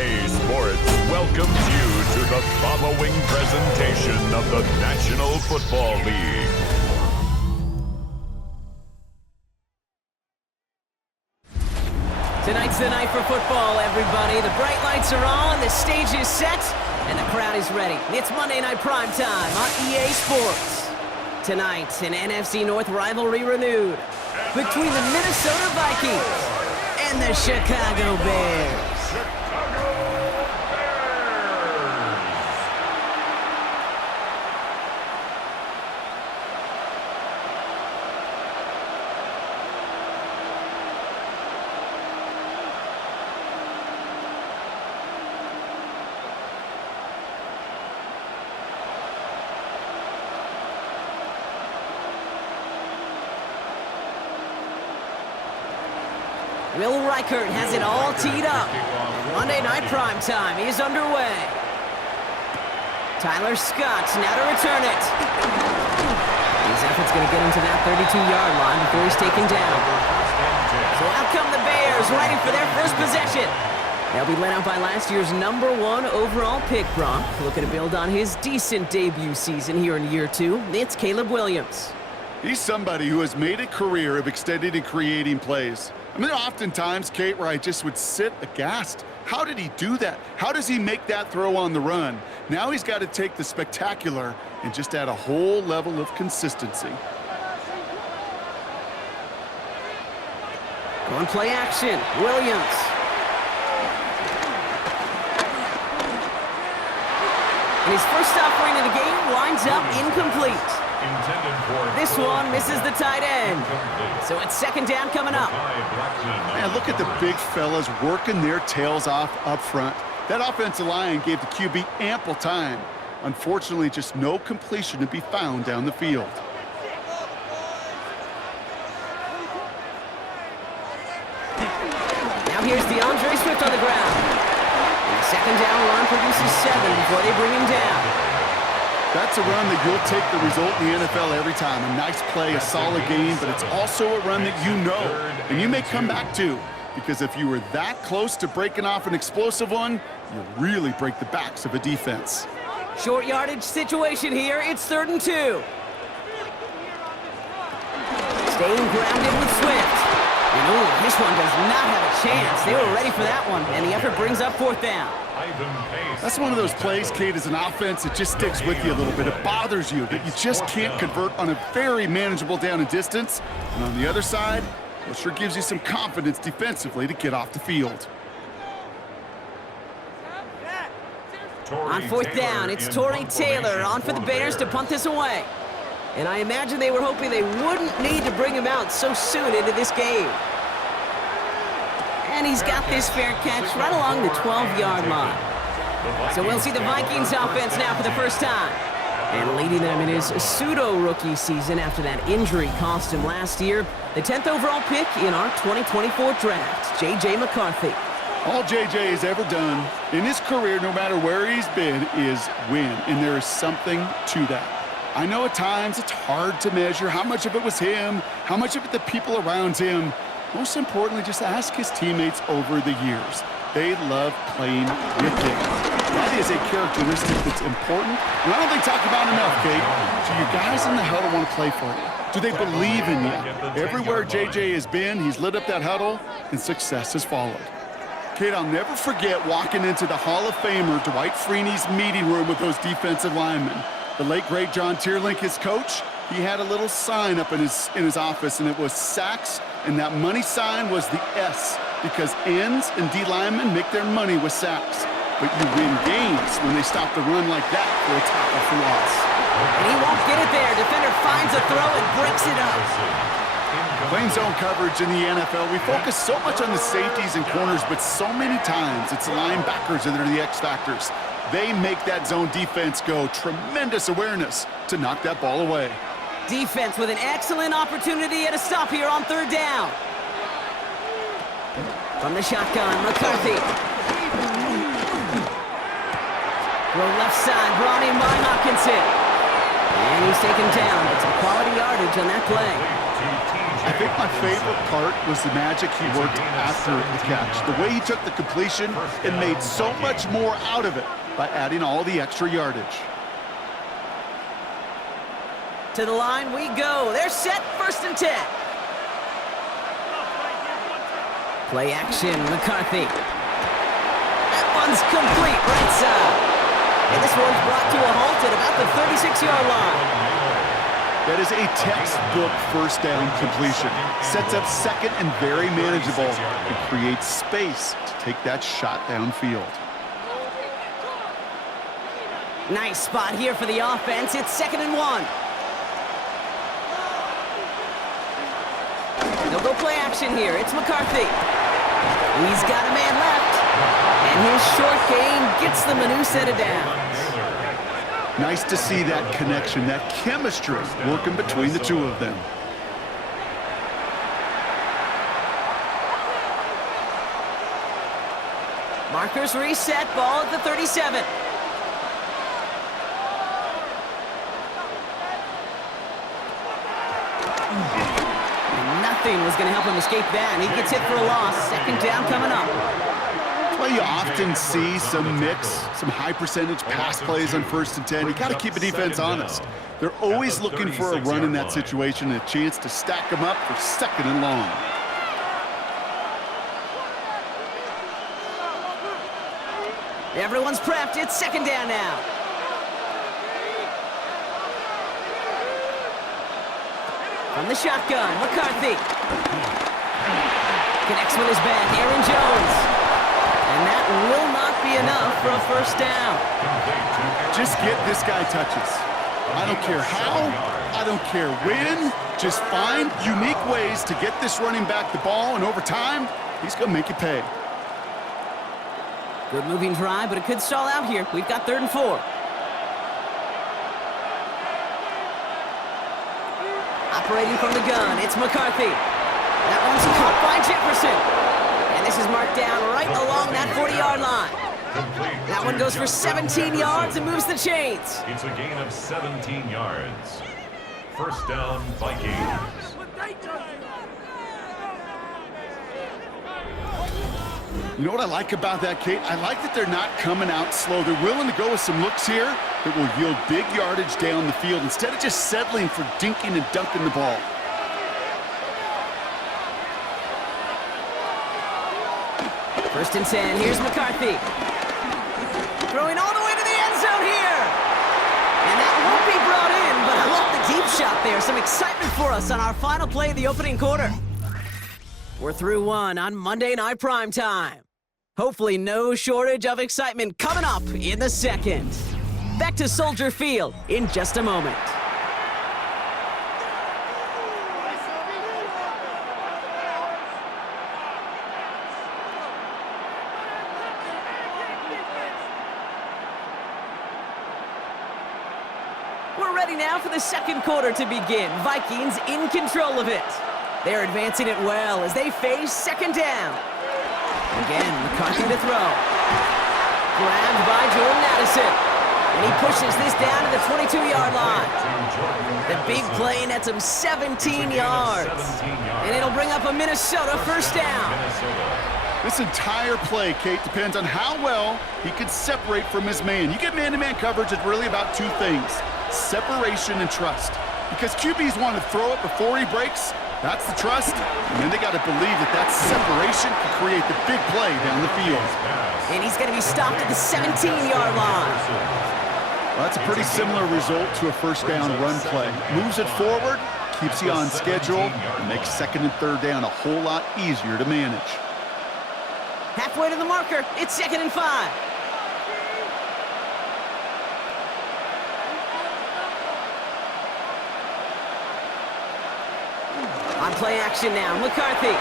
EA Sports welcomes you to the following presentation of the National Football League. Tonight's the night for football, everybody. The bright lights are on, the stage is set, and the crowd is ready. It's Monday Night Prime Time on EA Sports. Tonight, an NFC North rivalry renewed between the Minnesota Vikings and the Chicago Bears. Will Reichert has it all teed up. Monday Night Prime Time is underway. Tyler Scott now to return it. His effort's going to get him to that 32-yard line before he's taken down. So out come the Bears, ready for their first possession. They'll be led out by last year's #1 overall pick, Bronk. Looking to build on his decent debut season here in year 2. It's Caleb Williams. He's somebody who has made a career of extending and creating plays. I mean, oftentimes, Kate, where I just would sit aghast. How did he do that? How does he make that throw on the run? Now he's got to take the spectacular and just add a whole level of consistency. On play action, Williams. And his first offering of the game winds up incomplete. This one misses the tight end. So it's second down coming up. Man, look at the big fellas working their tails off up front. That offensive line gave the QB ample time. Unfortunately, just no completion to be found down the field. Now here's DeAndre Swift on the ground. And the second down run produces 7 before they bring him down. That's a run that you'll take the result in the NFL every time. A nice play, a solid game, but it's also a run that you know, and you may come back to, because if you were that close to breaking off an explosive one, you really break the backs of a defense. Short yardage situation here. It's 3rd and 2. Staying grounded with Swift. And ooh, this one does not have a chance. They were ready for that one, and the effort brings up 4th down. That's one of those plays, Kate, as an offense, it just sticks with you a little bit. It bothers you that you just can't convert on a very manageable down and distance. And on the other side, it sure gives you some confidence defensively to get off the field. On 4th down, it's Torrey Taylor on for the Bears to punt this away. And I imagine they were hoping they wouldn't need to bring him out so soon into this game. And he's got this fair catch right along the 12-yard line. So we'll see the Vikings offense now for the first time. And leading them in his pseudo-rookie season after that injury cost him last year, the 10th overall pick in our 2024 draft, J.J. McCarthy. All J.J. has ever done in his career, no matter where he's been, is win. And there is something to that. I know at times it's hard to measure how much of it was him, how much of it the people around him. Most importantly, just ask his teammates over the years. They love playing with him. That is a characteristic that's important. And I don't think talked about enough, Kate. Do your guys in the huddle want to play for you? Do they believe in you? Everywhere JJ has been, he's lit up that huddle, and success has followed. Kate, I'll never forget walking into the Hall of Famer Dwight Freeney's meeting room with those defensive linemen. The late, great John Tierlink, his coach, he had a little sign up in his office, and it was sacks, and that money sign was the S, because ends and D linemen make their money with sacks. But you win games when they stop the run like that for a tackle for loss. And he won't get it there. Defender finds a throw and breaks it up. Playing zone coverage in the NFL, we focus so much on the safeties and corners, but so many times it's the linebackers that are the X factors. They make that zone defense go. Tremendous awareness to knock that ball away. Defense with an excellent opportunity at a stop here on 3rd down. From the shotgun, McCarthy. Throw left side, brought in by Hawkinson. And he's taken down, but some quality yardage on that play. I think my favorite part was the magic he worked after the catch. The way he took the completion and made so much more out of it by adding all the extra yardage. To the line we go. They're set, 1st and 10. Play action, McCarthy. That one's complete, right side. And this one's brought to a halt at about the 36-yard line. That is a textbook 1st down completion. Sets up 2nd and very manageable and creates space to take that shot downfield. Nice spot here for the offense. It's 2nd and 1. They'll go play action here. It's McCarthy. He's got a man left. And his short gain gets them a new set of downs. Nice to see that connection, that chemistry working between the two of them. Markers reset, ball at the 37. And nothing was going to help him escape that, and he gets hit for a loss. 2nd down coming up. That's why you often see some mix, some high percentage pass plays on 1st and 10. You got to keep the defense honest. They're always looking for a run in that situation and a chance to stack them up for 2nd and long. Everyone's prepped. It's 2nd down now. From the shotgun, McCarthy. Connects with his back, Aaron Jones. And that will not be enough for a 1st down. Just get this guy touches. I don't care how, I don't care when. Just find unique ways to get this running back the ball, and over time, he's going to make you pay. Good moving drive, but it could stall out here. We've got 3rd and 4. Operating from the gun, it's McCarthy. That one's caught by Jefferson. And this is marked down right along that 40-yard line. That one goes for 17 yards and moves the chains. It's a gain of 17 yards. 1st down, Vikings. You know what I like about that, Kate? I like that they're not coming out slow. They're willing to go with some looks here that will yield big yardage down the field instead of just settling for dinking and dunking the ball. 1st and 10, here's McCarthy. Throwing all the way to the end zone here. And that won't be brought in, but I love the deep shot there. Some excitement for us on our final play of the opening quarter. We're through one on Monday Night Primetime. Hopefully no shortage of excitement coming up in the 2nd. Back to Soldier Field in just a moment. We're ready now for the 2nd quarter to begin. Vikings in control of it. They're advancing it well as they face 2nd down. Again, McCarthy to throw. Grabbed by Jordan Addison. And he pushes this down to the 22-yard line. The big play nets him 17 yards. And it'll bring up a Minnesota 1st down. This entire play, Kate, depends on how well he can separate from his man. You get man-to-man coverage, it's really about 2 things: separation and trust. Because QBs want to throw it before he breaks. That's the trust. And then they got to believe that that separation can create the big play down the field. And he's going to be stopped at the 17-yard line. Well, that's a pretty similar result to a 1st down run play. Moves it forward, keeps you on schedule, and makes 2nd and 3rd down a whole lot easier to manage. Halfway to the marker, it's 2nd and 5. On play action now, McCarthy.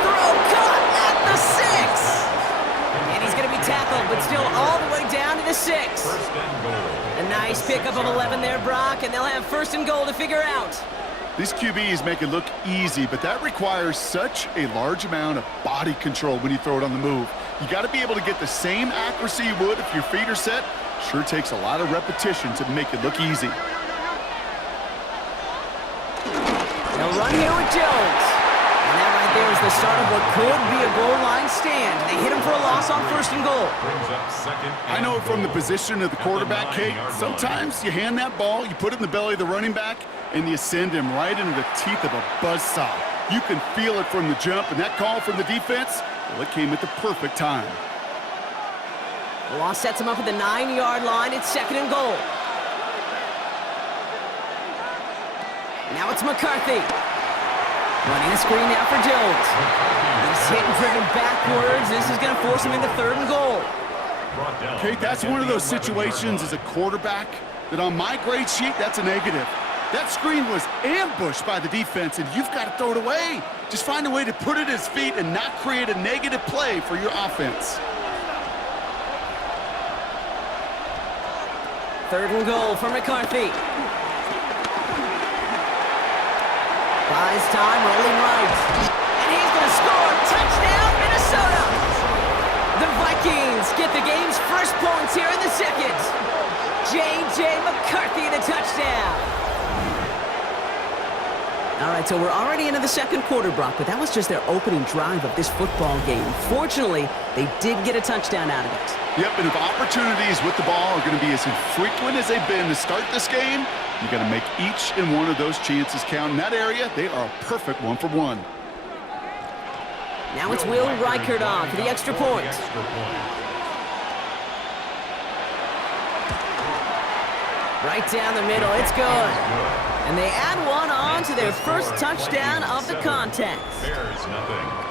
Throw caught at the 6. And he's going to be tackled, but still all the way down to the 6. A nice pickup of 11 there, Brock, and they'll have 1st and goal to figure out. These QBs make it look easy, but that requires such a large amount of body control when you throw it on the move. You got to be able to get the same accuracy you would if your feet are set. Sure takes a lot of repetition to make it look easy. run here with Jones. And that right there is the start of what could be a goal line stand. They hit him for a loss on 1st and goal. I know from the position of the quarterback, Kate, sometimes you hand that ball, you put it in the belly of the running back, and you send him right into the teeth of a buzzsaw. You can feel it from the jump, and that call from the defense, well, it came at the perfect time. The loss sets him up at the 9-yard line. It's 2nd and goal. Now it's McCarthy. Running a screen now for Jones. He's hit and driven backwards. This is going to force him into 3rd and goal. Kate, that's one of those situations as a quarterback that on my grade sheet, that's a negative. That screen was ambushed by the defense, and you've got to throw it away. Just find a way to put it at his feet and not create a negative play for your offense. 3rd and goal for McCarthy. Buys time, rolling right. And he's going to score. Touchdown, Minnesota! The Vikings get the game's first points here in the 2nd. J.J. McCarthy, the touchdown. All right, so we're already into the 2nd quarter, Brock, but that was just their opening drive of this football game. Fortunately, they did get a touchdown out of it. Yep, and if opportunities with the ball are going to be as infrequent as they've been to start this game, you got to make each and one of those chances count. In that area, they are a perfect 1-for-1. Now it's Will Reichert on for the extra point. Right down the middle, it's good. And they add one on to their first touchdown of the contest. Bears nothing.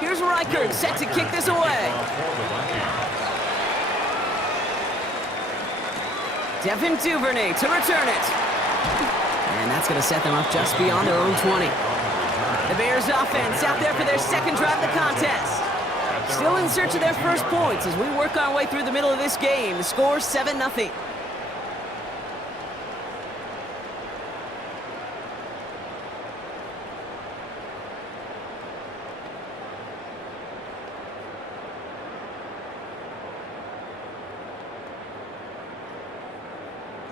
Here's Reichert, set to kick this away. Devin Duvernay to return it. And that's going to set them up just beyond their own 20. The Bears offense out there for their 2nd drive of the contest. Still in search of their first points as we work our way through the middle of this game. The score 7-0.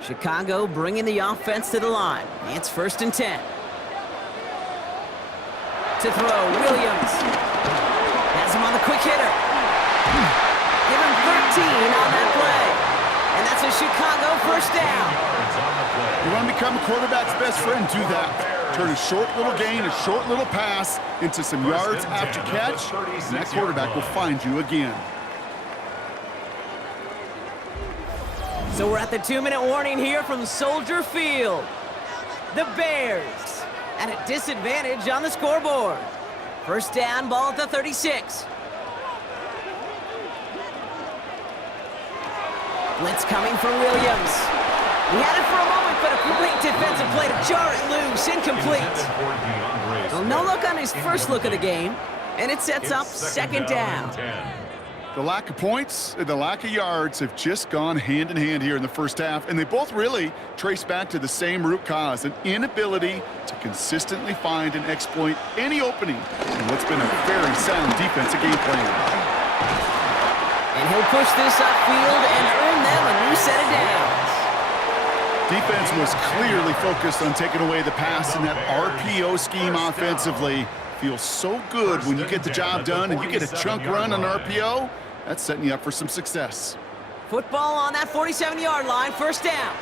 Chicago bringing the offense to the line. It's 1st and 10. To throw, Williams. Has him on the quick hitter. Give him 13 on that play. And that's a Chicago 1st down. You want to become a quarterback's best friend, do that. Turn a short little gain, a short little pass into some yards after catch, and that quarterback will find you again. So we're at the 2-minute warning here from Soldier Field. The Bears at a disadvantage on the scoreboard. 1st down, ball at the 36. Blitz coming from Williams. He had it for a moment, but a great defensive play to jar it loose, incomplete. Well, no look on his first look of the game, and it sets up 2nd down. The lack of points and the lack of yards have just gone hand in hand here in the 1st half, and they both really trace back to the same root cause, an inability to consistently find and exploit any opening in what's been a very sound defensive game plan. And he'll push this upfield and earn them a new set of downs. Defense was clearly focused on taking away the pass in that RPO scheme offensively. Feels so good when you get the job done and you get a chunk run on RPO. That's setting you up for some success. Football on that 47-yard line, 1st down.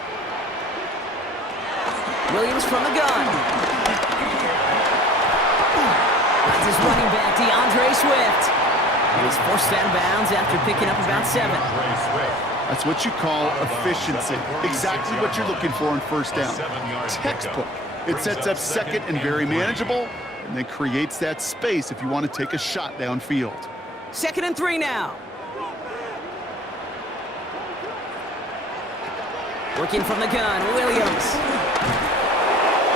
Williams from the gun. That's his running back, DeAndre Swift. He's forced out of bounds after picking up about 7. That's what you call efficiency. Exactly what you're looking for in 1st down. Textbook. It sets up 2nd and very manageable, and then creates that space if you want to take a shot downfield. 2nd and 3 now. Working from the gun, Williams.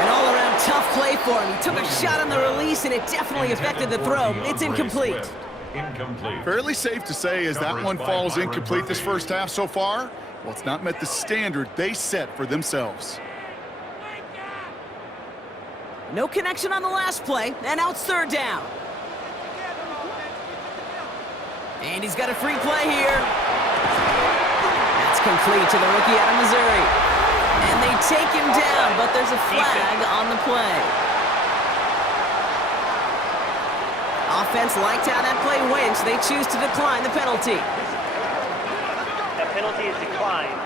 An all-around tough play for him. He took a shot on the release, and it definitely affected the throw. It's incomplete. Incomplete. Fairly safe to say as that one falls incomplete this first half so far, well, it's not met the standard they set for themselves. No connection on the last play, and now it's third down. And he's got a free play here. That's complete to the rookie out of Missouri. And they take him down, but there's a flag on the play. Offense liked how that play went, so they choose to decline the penalty. That penalty is declined.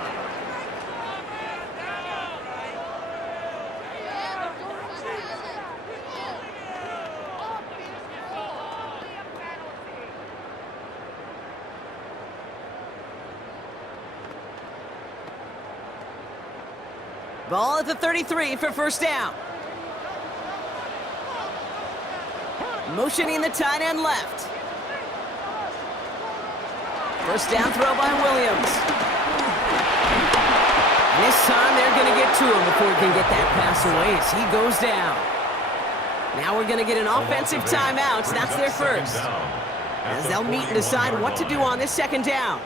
Ball at the 33 for first down. Motioning the tight end left. First down throw by Williams. And this time they're going to get to him before he can get that pass away as he goes down. Now we're going to get an offensive timeout. That's their first. As they'll meet and decide what to do on this second down.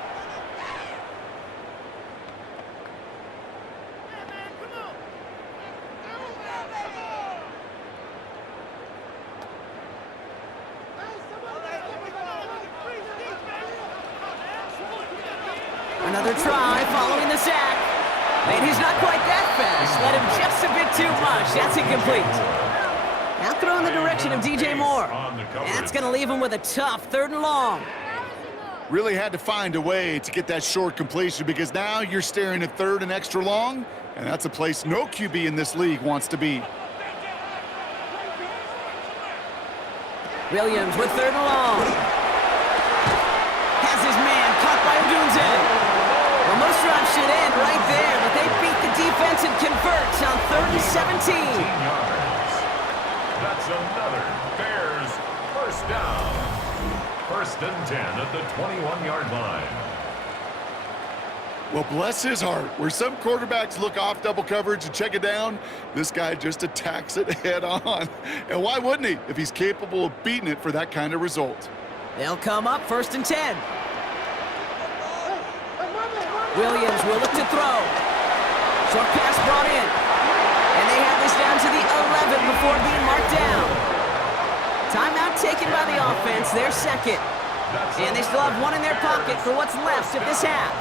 Another try following the sack. And he's not quite that fast. Let him just a bit too much. That's incomplete. Now throw in the direction of DJ Moore. That's going to leave him with a tough third and long. Really had to find a way to get that short completion because now you're staring at third and extra long, and that's a place no QB in this league wants to be. Williams with third and long. Has his man caught by Odunze. Well, most drives should end right there, but they beat the defense and convert on 3rd and 17. Yards. That's another Bears first down. First and 10 at the 21-yard line. Well, bless his heart. Where some quarterbacks look off double coverage and check it down, this guy just attacks it head on. And why wouldn't he if he's capable of beating it for that kind of result? They'll come up 1st and 10. Williams will look to throw. Short pass brought in. And they have this down to the 11 before being marked down. Timeout taken by the offense, their second. And they still have one in their pocket for what's left of this half.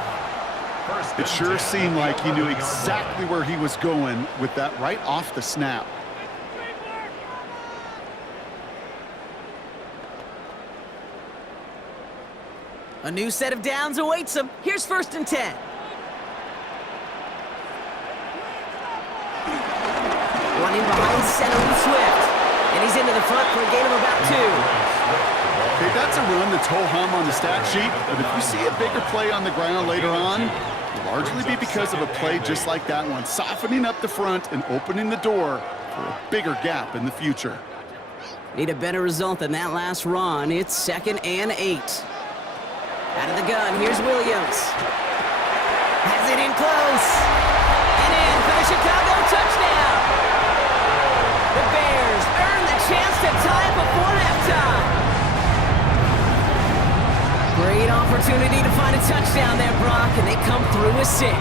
It sure seemed like he knew exactly where he was going with that right off the snap. A new set of downs awaits him. Here's 1st and 10. Running behind center with Swift. And he's into the front for a gain of about 2. Okay, that's a run that's ho-hum on the stat sheet, but if you see a bigger play on the ground later on, it'll largely be because of a play just like that one, softening up the front and opening the door for a bigger gap in the future. Need a better result than that last run. It's 2nd and 8. Out of the gun, here's Williams. Has it in close. And in for the Chicago touchdown. The Bears earn the chance to tie it before halftime. Great opportunity to find a touchdown there, Brock, and they come through with 6.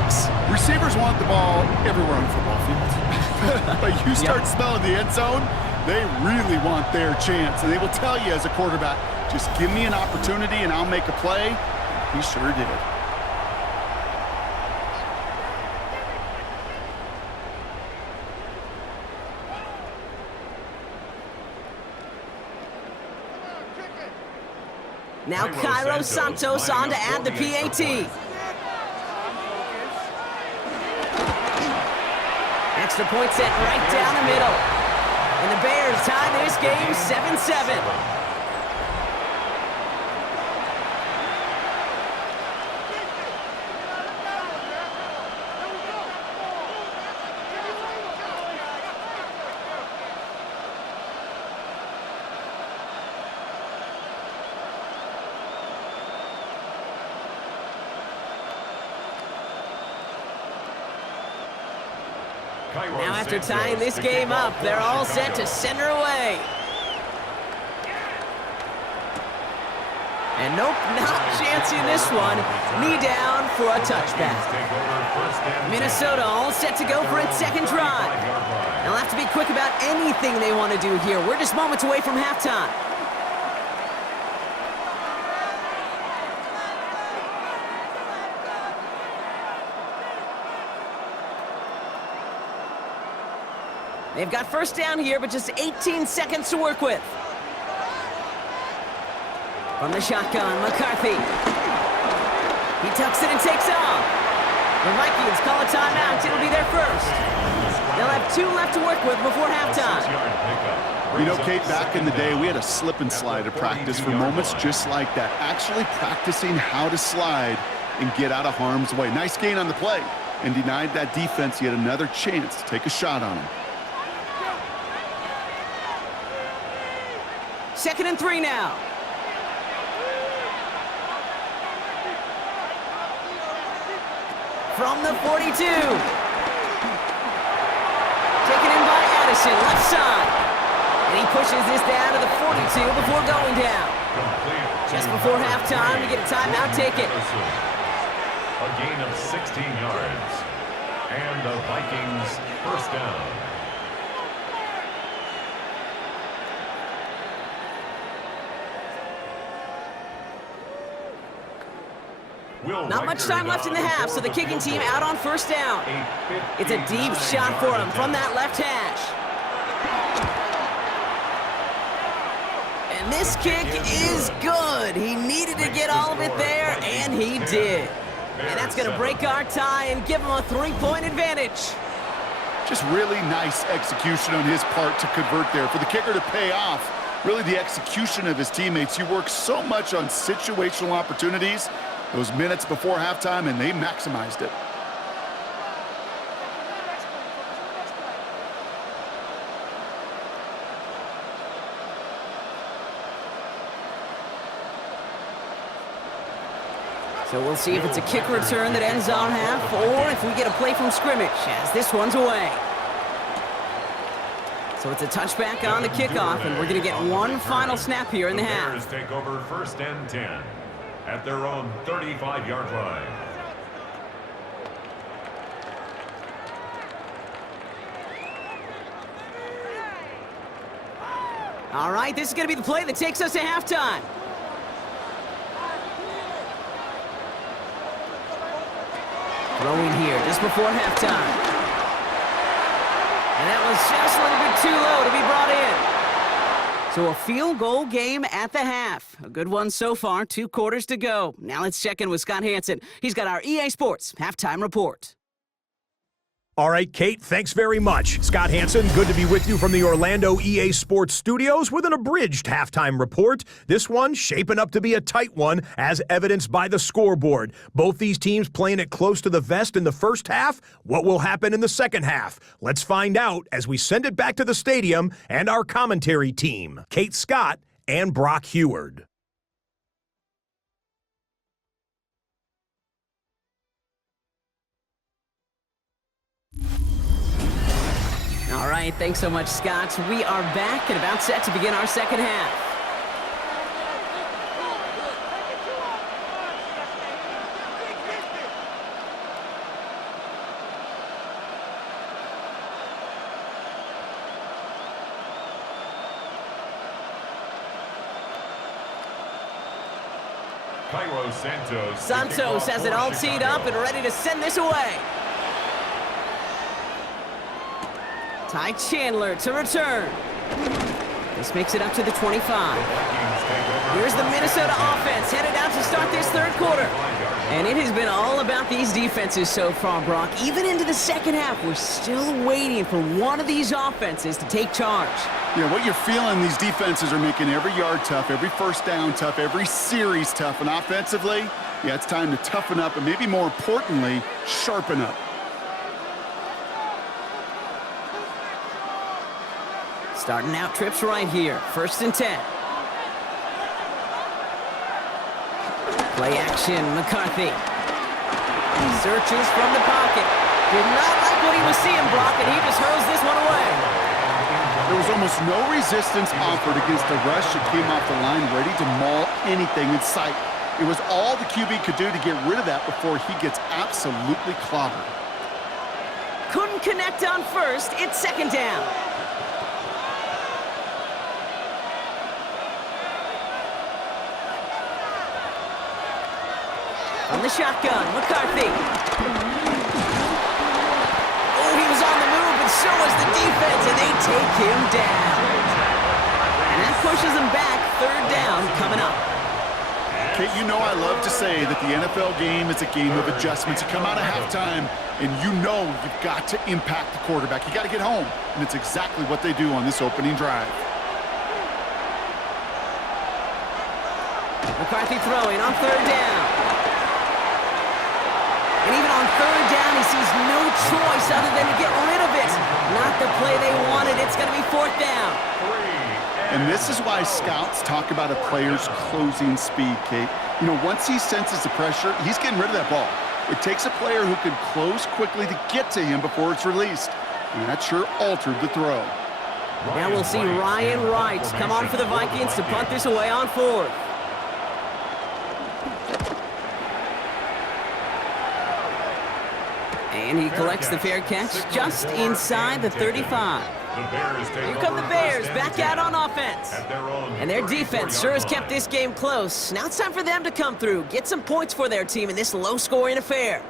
Receivers want the ball everywhere on the football field. But you start smelling the end zone, they really want their chance. And they will tell you as a quarterback, just give me an opportunity and I'll make a play. He sure did. Now Cairo Santos on to add the PAT. Extra point set right down the middle. And the Bears tie this game 7-7. Now after tying this game up, they're all set to send her away. And nope, not chancing this one. Knee down for a touchback. Minnesota all set to go for its second drive. They'll have to be quick about anything they want to do here. We're just moments away from halftime. They've got first down here, but just 18 seconds to work with. From the shotgun, McCarthy. He tucks it and takes off. The Vikings call a timeout. It'll be their first. They'll have 2 left to work with before halftime. You know, Kate, back in the day, we had a slip and slide at practice for moments just like that. Actually practicing how to slide and get out of harm's way. Nice gain on the play, and denied that defense yet another chance to take a shot on him. 2nd and 3 now. From the 42. Taken in by Addison, left side. And he pushes this down to the 42 before going down. Just before halftime, we get a timeout, take it. A gain of 16 yards. And the Vikings first down. Not much time left in the half, so the kicking team out on first down. It's a deep shot for him from that left hash. And this kick is good. He needed to get all of it there, and he did. And that's going to break our tie and give him a 3-point advantage. Just really nice execution on his part to convert there. For the kicker to pay off, really the execution of his teammates. He works so much on situational opportunities those minutes before halftime, and they maximized it. So we'll see if it's a kick return that ends our half, or if we get a play from scrimmage, as this one's away. So it's a touchback on the kickoff, and we're going to get one final snap here in the half. Bears take over 1st and 10 at their own 35-yard line. All right, this is going to be the play that takes us to halftime. Throwing here just before halftime. And that was just a little bit too low to be brought in. So a field goal game at the half. A good one so far, 2 quarters to go. Now let's check in with Scott Hansen. He's got our EA Sports halftime report. All right, Kate, thanks very much. Scott Hansen, good to be with you from the Orlando EA Sports Studios with an abridged halftime report. This one shaping up to be a tight one, as evidenced by the scoreboard. Both these teams playing it close to the vest in the first half. What will happen in the second half? Let's find out as we send it back to the stadium and our commentary team, Kate Scott and Brock Heward. All right, thanks so much, Scott. We are back and about set to begin our second half. Santos has it all teed up and ready to send this away. Ty Chandler to return. This makes it up to the 25. Here's the Minnesota offense headed out to start this third quarter. And it has been all about these defenses so far, Brock. Even into the second half, we're still waiting for one of these offenses to take charge. Yeah, what you're feeling, these defenses are making every yard tough, every first down tough, every series tough. And offensively, yeah, it's time to toughen up and maybe more importantly, sharpen up. Starting out trips right here. 1st and 10. Play action, McCarthy. He searches from the pocket. Did not like what he was seeing, Brock, and he just hurls this one away. There was almost no resistance offered against a rush that came off the line ready to maul anything in sight. It was all the QB could do to get rid of that before he gets absolutely clobbered. Couldn't connect on first. It's second down. On the shotgun, McCarthy. Oh, he was on the move, and so was the defense, and they take him down. And that pushes him back. Third down coming up. Kate, you know I love to say that the NFL game is a game of adjustments. You come out of halftime, and you know you've got to impact the quarterback. You got to get home, and it's exactly what they do on this opening drive. McCarthy throwing on third down. And even on third down, he sees no choice other than to get rid of it. Not the play they wanted. It's going to be fourth down. And this is why scouts talk about a player's closing speed, Kate. You know, once he senses the pressure, he's getting rid of that ball. It takes a player who can close quickly to get to him before it's released. And that sure altered the throw. Now we'll see Ryan Wright come on for the Vikings to punt this away on fourth. And he collects the fair catch just inside the 35. Here come the Bears back out on offense. And their defense sure has kept this game close. Now it's time for them to come through, get some points for their team in this low-scoring affair.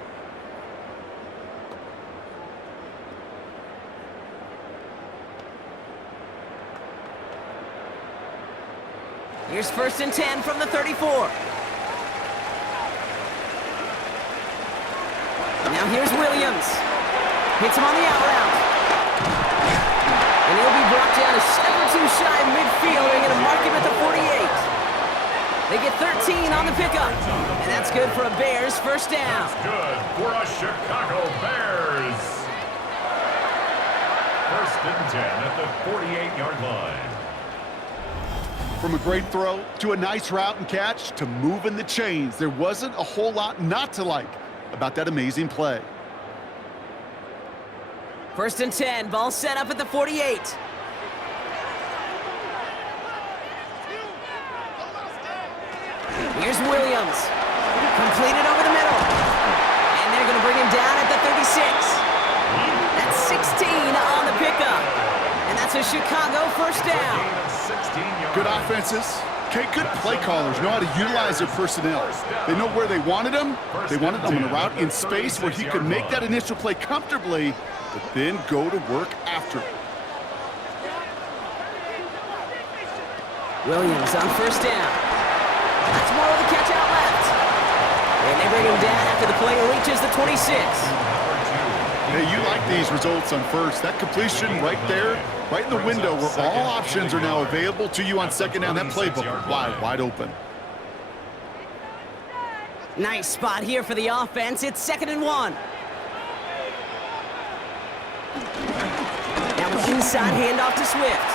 Here's first and 10 from the 34. Now here's Williams. Hits him on the out route. And he'll be brought down a step or two shy of midfield. They're going to mark him at the 48. They get 13 on the pickup. And that's good for a Bears first down. Good for a Chicago Bears. First and 10 at the 48-yard line. From a great throw to a nice route and catch to moving the chains, there wasn't a whole lot not to like about that amazing play. First and 10, ball set up at the 48. Here's Williams. Completed over the middle. And they're going to bring him down at the 36. That's 16 on the pickup. And that's a Chicago first down. Good offenses. Okay, good play callers know how to utilize their personnel. They know where they wanted him. They wanted him on a route in space where he could make that initial play comfortably, but then go to work after it. Williams on first down. That's more of the catch out left. And they bring him down after the play reaches the 26. Hey, you like these results on first. That completion right there, right in the window where all options are now available to you on second down. That playbook wide open. Nice spot here for the offense. It's second and 1. Now an inside handoff to Swift.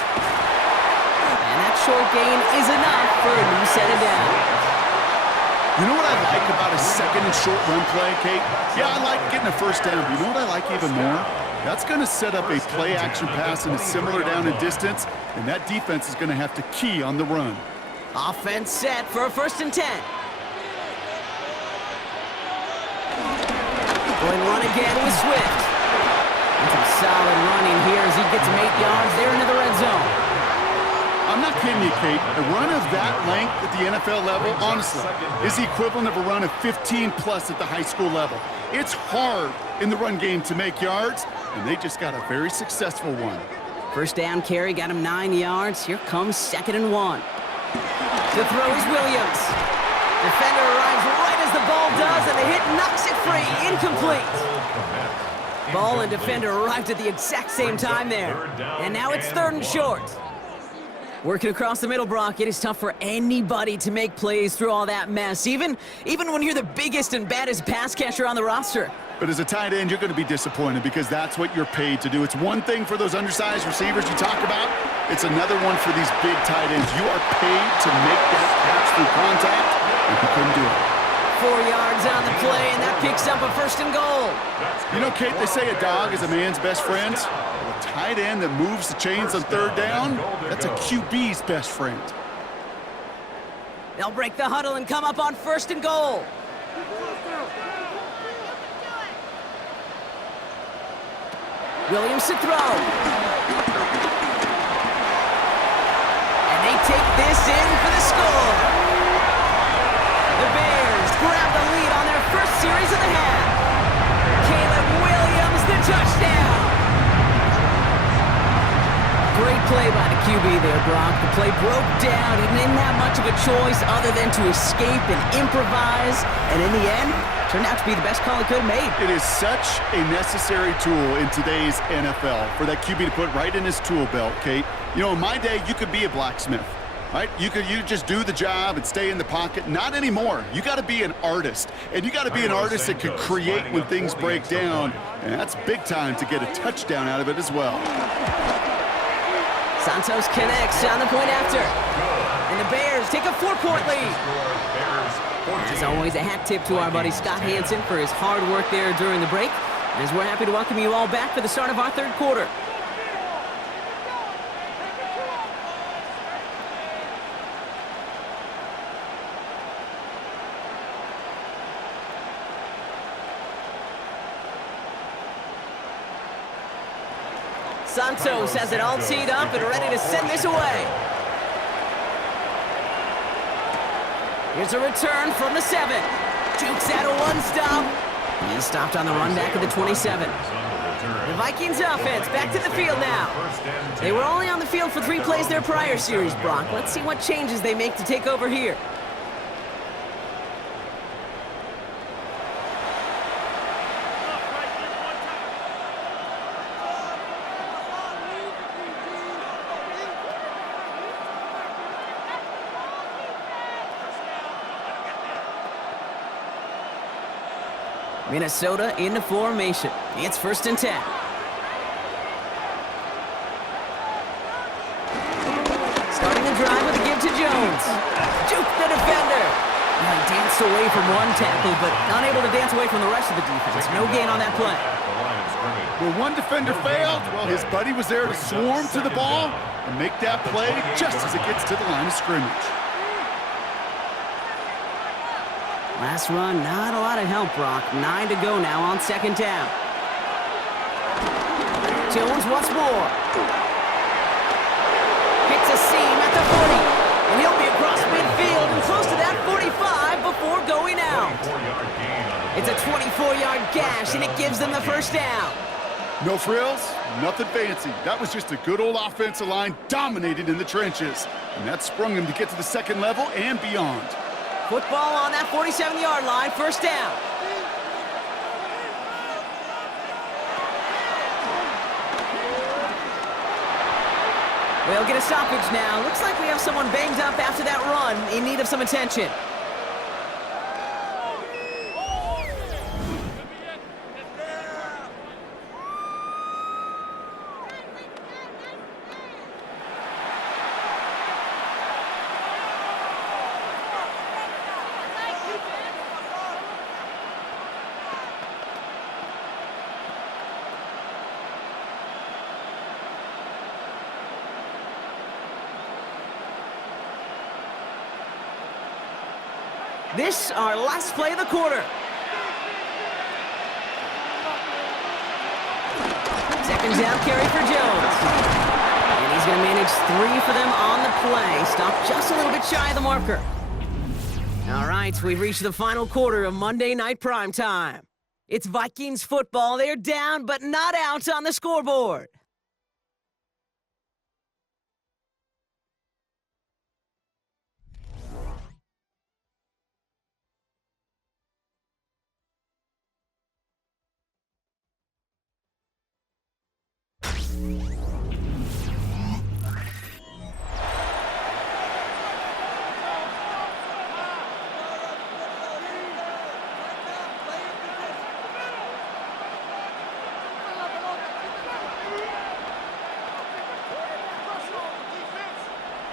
And that short gain is enough for a new set of downs. You know what I like about a second and short run play, Kate? Yeah, I like getting a first down, but you know what I like even more? That's going to set up a play-action pass in a similar down and distance, and that defense is going to have to key on the run. Offense set for a first and 10. Going run again with Swift. And some solid running here as he gets him 8 yards there into the red zone. I'm not kidding you, Kate. A run of that length at the NFL level, honestly, is the equivalent of a run of 15-plus at the high school level. It's hard in the run game to make yards, and they just got a very successful one. First down carry got him 9 yards. Here comes second and 1. The throw is Williams. Defender arrives right as the ball does, and the hit knocks it free. Incomplete. Ball and defender arrived at the exact same time there. And now it's third and short. Working across the middle, Brock, it is tough for anybody to make plays through all that mess, even when you're the biggest and baddest pass catcher on the roster. But as a tight end, you're going to be disappointed because that's what you're paid to do. It's one thing for those undersized receivers you talk about. It's another one for these big tight ends. You are paid to make that catch through contact, and you couldn't do it. 4 yards on the play, and that picks up a 1st and goal. You know, Kate, they say a dog is a man's best friend. A tight end that moves the chains on 3rd down, that's a QB's best friend. They'll break the huddle and come up on 1st and goal. Williams to throw. And they take this in for the score. The Bears grab the lead on their first series of the half. Caleb Williams, the touchdown. Great play by the QB there, Brock. The play broke down. He didn't have much of a choice other than to escape and improvise. And in the end, turned out to be the best call he could have made. It is such a necessary tool in today's NFL for that QB to put right in his tool belt, Kate. You know, in my day, you could be a blacksmith, right? You just do the job and stay in the pocket. Not anymore. You got to be an artist. And you got to be an artist that could create when things break down. And that's big time to get a touchdown out of it as well. Santos connects on the point after. And the Bears take a 4-point lead. As always, a hat tip to our buddy Scott Hanson for his hard work there during the break. As we're happy to welcome you all back for the start of our 3rd quarter. Santos has it all teed up and ready to send this away. Here's a return from the 7. Jukes out of 1 stop. He's stopped on the run back at the 27. The Vikings offense back to the field now. They were only on the field for 3 plays their prior series, Brock. Let's see what changes they make to take over here. Minnesota into formation. It's 1st and 10. Starting the drive with a give to Jones. Juke the defender. He danced away from 1 tackle, but unable to dance away from the rest of the defense. No gain on that play. Well, 1 defender failed. Well, his buddy was there to swarm to the ball and make that play just as it gets to the line of scrimmage. Last run, not a lot of help, Brock. 9 to go now on 2nd down. Jones once more. Hits a seam at the 40. And he'll be across midfield and close to that 45 before going out. It's a 24-yard gash, and it gives them the 1st down. No frills, nothing fancy. That was just a good old offensive line dominated in the trenches. And that sprung him to get to the 2nd level and beyond. Football on that 47-yard line, 1st down. We'll get a stoppage now. Looks like we have someone banged up after that run in need of some attention. This, our last play of the quarter. 2nd down carry for Jones. And he's going to manage 3 for them on the play. Stopped just a little bit shy of the marker. All right, we've reached the final quarter of Monday Night Primetime. It's Vikings football. They're down, but not out on the scoreboard.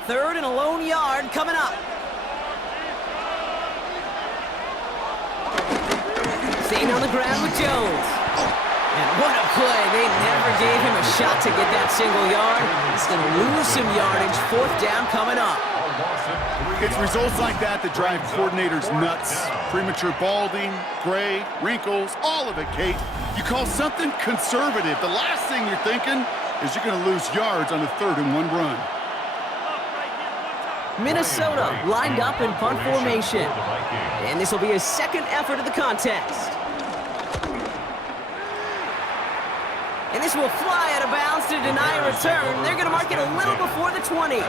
Third and a lone yard coming up. ground with Jones. And what a play. They never gave him a shot to get that single yard. He's going to lose some yardage. 4th down coming up. It's results like that that drive coordinators nuts. Premature balding, gray, wrinkles, all of it, Kate. You call something conservative. The last thing you're thinking is you're going to lose yards on a 3rd and 1 run. Minnesota lined up in punt formation. And this will be his 2nd effort of the contest. And this will fly out of bounds to deny a return. They're going to mark it a little before the 20.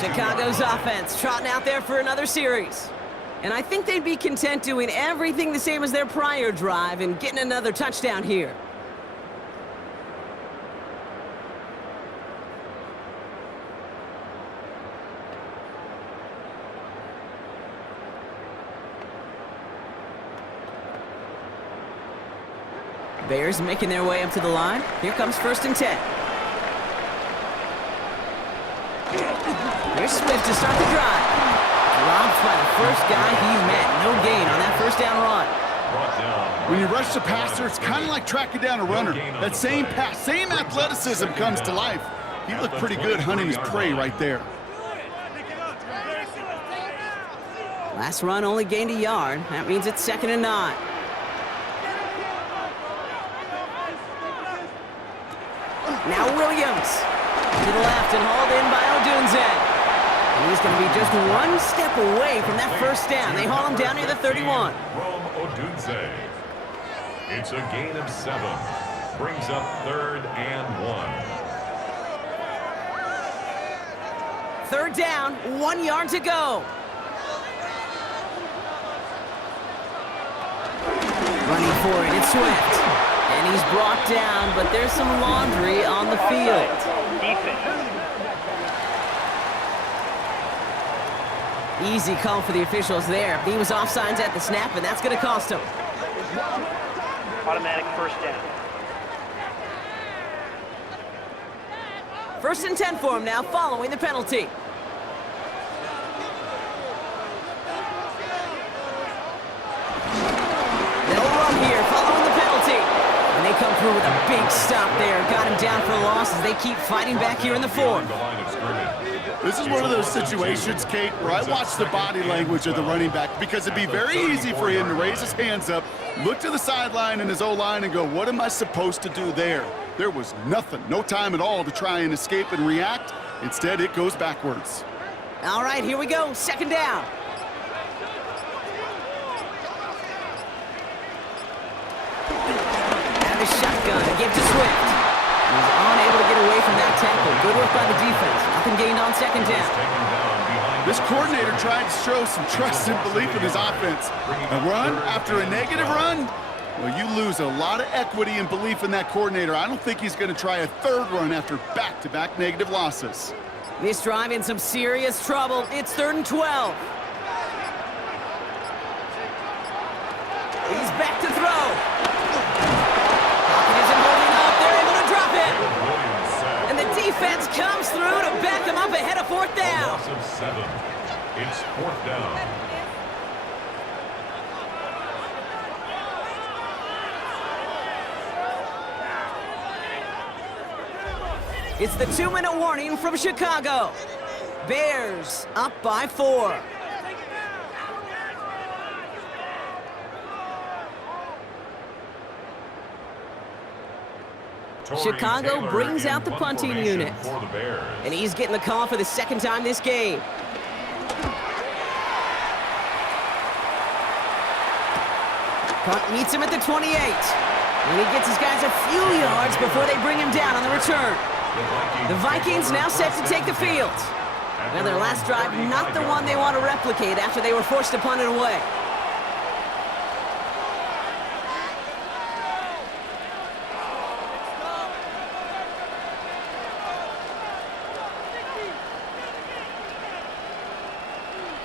Chicago's offense trotting out there for another series. And I think they'd be content doing everything the same as their prior drive and getting another touchdown here. Bears making their way up to the line. Here comes 1st and 10. Here's Swift to start the drive. Robbed by the first guy he met. No gain on that 1st down run. When you rush the passer, it's kind of like tracking down a runner. That same pass, same athleticism comes to life. He looked pretty good hunting his prey right there. Last run only gained a yard. That means it's 2nd and 9. Now Williams to the left and hauled in by Odunze. And he's going to be just 1 step away from that 1st down. They haul him down near the 31. From Odunze. It's a gain of 7. Brings up 3rd and 1. 3rd down, 1 yard to go. Running for it, it's Swift. And he's brought down, but there's some laundry on the field. Defense. Easy call for the officials there. He was offsides at the snap, and that's going to cost him. Automatic 1st down. 1st and 10 for him now, following the penalty. They'll run here, following the penalty. And they come through with a big stop there. Got him down for a loss as they keep fighting back here in the 4th. This is one of those situations, Kate, where I watch the body language of the running back because it'd be very easy for him to raise his hands up, look to the sideline and his O-line and go, what am I supposed to do there? There was nothing, no time at all to try and escape and react. Instead, it goes backwards. All right, here we go. 2nd down. And a shotgun to give to Swift. He's unable to get away from that tackle. Good work by the defense. Nothing gained on 2nd down. This coordinator tried to show some trust and belief in his offense. A run after a negative run? Well, you lose a lot of equity and belief in that coordinator. I don't think he's going to try a 3rd run after back-to-back negative losses. This drive in some serious trouble. It's 3rd and 12. He's back to throw. Pocket isn't holding up. They're able to drop it. And the defense comes through to back them up ahead of 4th down. Loss of 7. It's 4th down. It's the 2-minute warning from Chicago. Bears up by 4. Chicago brings out the punting unit. And he's getting the call for the 2nd time this game. Punt meets him at the 28. And he gets his guys a few yards before they bring him down on the return. The Vikings now set to take the field. Now their last drive, not the one they want to replicate after they were forced to punt it away.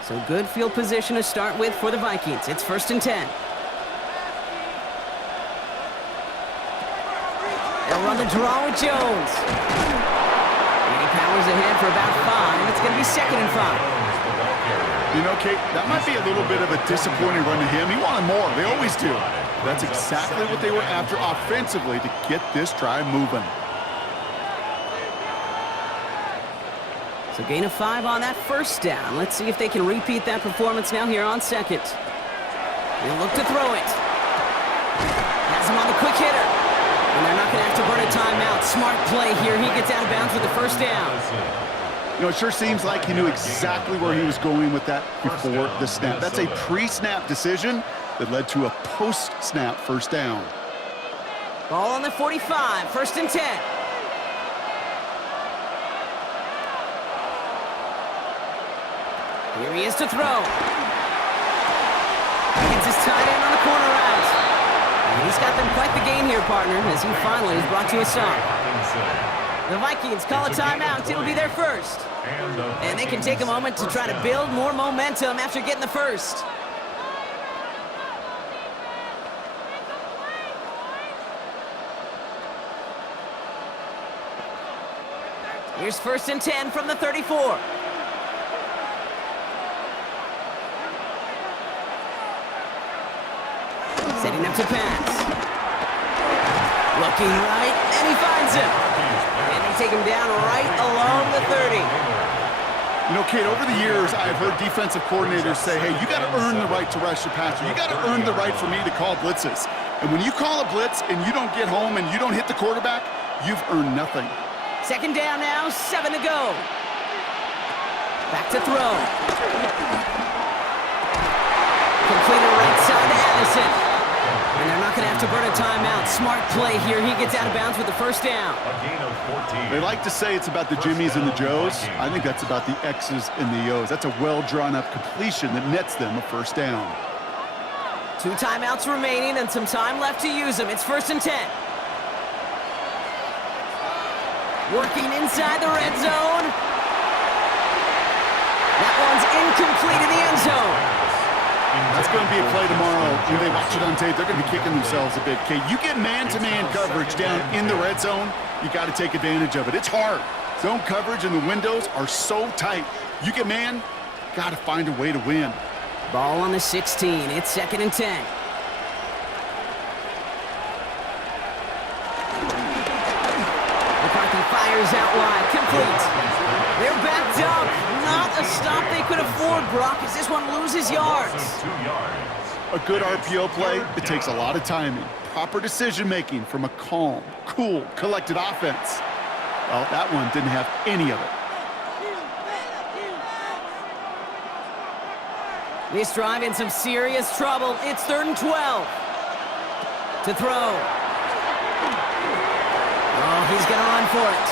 So good field position to start with for the Vikings. It's 1st and 10. They'll run the draw with Jones. And he powers ahead for about 5. It's going to be 2nd and 5. You know, Kate, that might be a little bit of a disappointing run to him. He wanted more. They always do. That's exactly what they were after offensively to get this drive moving. So gain of 5 on that first down. Let's see if they can repeat that performance now here on second. They'll look to throw it. Has him on the quick hitter. And they're not going to have to burn a timeout. Smart play here. He gets out of bounds with the first down. You know, it sure seems like he knew exactly where he was going with that before the snap. That's a pre-snap decision that led to a post-snap first down. Ball on the 45, 1st and 10. Here he is to throw. He gets his tight end on the corner out. And he's got them quite the gain here, partner, as he finally is brought to a stop. The Vikings call a timeout. It'll be their first. And they can take a moment to try to build more momentum after getting the first. Here's 1st and 10 from the 34. Setting up to pass. Looking right, and he finds him. And they take him down right along the 30. You know, Kate, over the years, I've heard defensive coordinators say, hey, you got to earn the right to rush your passer. You got to earn the right for me to call blitzes. And when you call a blitz and you don't get home and you don't hit the quarterback, you've earned nothing. 2nd down now, 7 to go. Back to throw. Completed right side to Addison. And they're not going to have to burn a timeout. Smart play here. He gets out of bounds with the first down. A gain of 14. They like to say it's about the Jimmies and the Joes. I think that's about the X's and the O's. That's a well-drawn-up completion that nets them a first down. 2 timeouts remaining and some time left to use them. It's 1st and 10. Working inside the red zone. That one's incomplete in the end zone. That's going to be a play tomorrow. When they watch it on tape, they're going to be kicking themselves a bit. Okay, you get man-to-man coverage down in the red zone, you got to take advantage of it. It's hard. Zone coverage and the windows are so tight. You get man, got to find a way to win. Ball on the 16. It's 2nd and 10. McCarthy fires out wide. Complete. They're backed up. Not a stop they could afford, Brock, as this one loses yards. 2 yards. A good RPO play, it takes a lot of timing. Proper decision-making from a calm, cool, collected offense. Well, that one didn't have any of it. This drive in some serious trouble. It's 3rd and 12. To throw. Oh, he's going to run for it.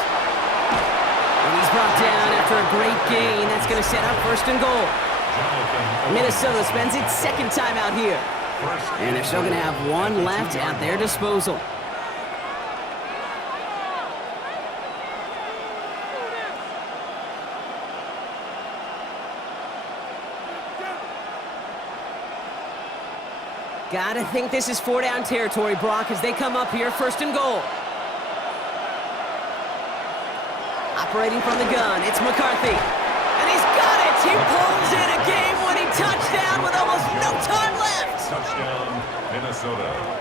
And he's brought down after a great gain. That's going to set up 1st and goal. Minnesota spends its 2nd time out here. And they're still going to have 1 left at their disposal. Gotta think this is 4-down territory, Brock, as they come up here 1st and goal. Operating from the gun, it's McCarthy. And he's got it! He pulls in a game-winning touchdown with almost no time left! Touchdown, Minnesota.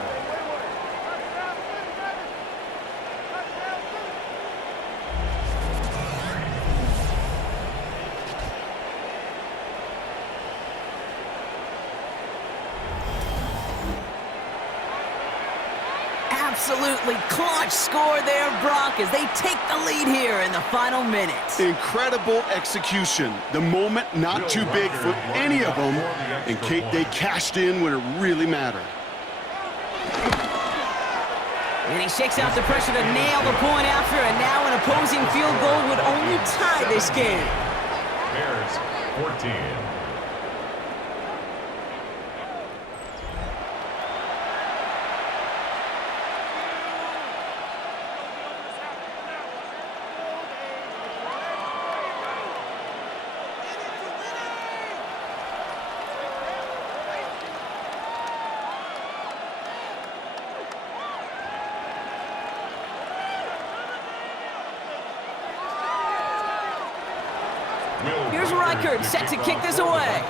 Absolutely clutch score there, Brock, as they take the lead here in the final minutes. Incredible execution. The moment not too big for any of them. And Kate, they cashed in when it really mattered. And he shakes out the pressure to nail the point after, and now an opposing field goal would only tie this game. Bears 14. Here's where I Reichert set to kick this away.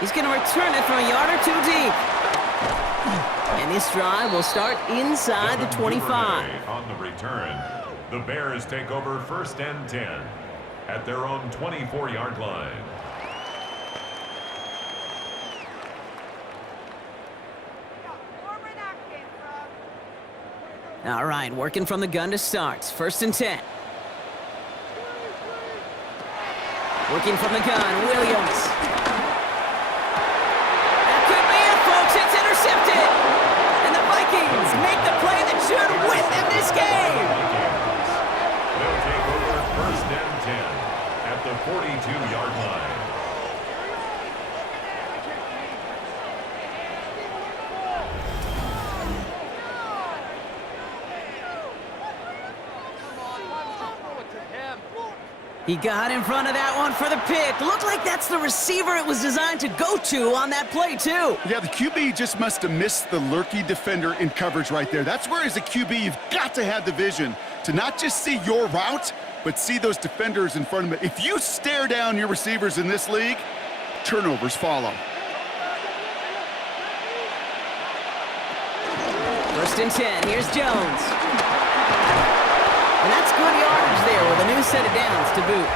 He's going to return it from a yard or two deep. And this drive will start inside the 25. On the return, the Bears take over 1st and 10 at their own 24-yard line. All right, working from the gun to start. 1st and 10. Working from the gun, Williams. That could be it, folks. It's intercepted. And the Vikings make the play that should win them this game. They'll take over 1st and 10 at the 42-yard line. He got in front of that one for the pick. Looked like that's the receiver it was designed to go to on that play, too. Yeah, the QB just must have missed the lurky defender in coverage right there. That's where, as a QB, you've got to have the vision to not just see your route, but see those defenders in front of it. If you stare down your receivers in this league, turnovers follow. 1st and 10. Here's Jones. And that's good yardage there with a new set of downs to boot.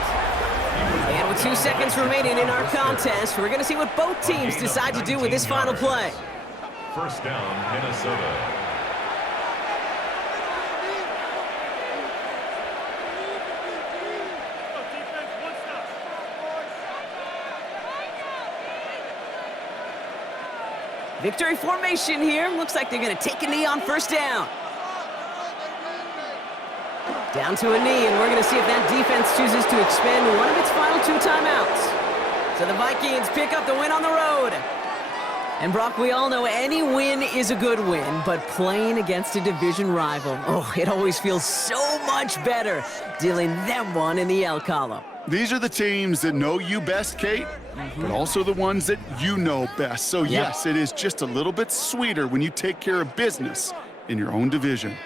And with 2 seconds remaining in our contest, we're going to see what both teams decide to do with this final play. 1st down, Minnesota. Victory formation here. Looks like they're going to take a knee on 1st down. Down to a knee, and we're going to see if that defense chooses to expend one of its final 2 timeouts. So the Vikings pick up the win on the road. And Brock, we all know any win is a good win, but playing against a division rival, oh, it always feels so much better dealing them one in the L column. These are the teams that know you best, Kate, but also the ones that you know best. So, yes, it is just a little bit sweeter when you take care of business in your own division.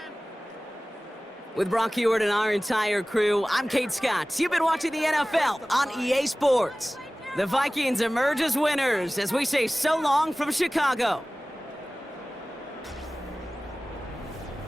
With Brock Heward and our entire crew, I'm Kate Scott. You've been watching the NFL on EA Sports. The Vikings emerge as winners as we say so long from Chicago.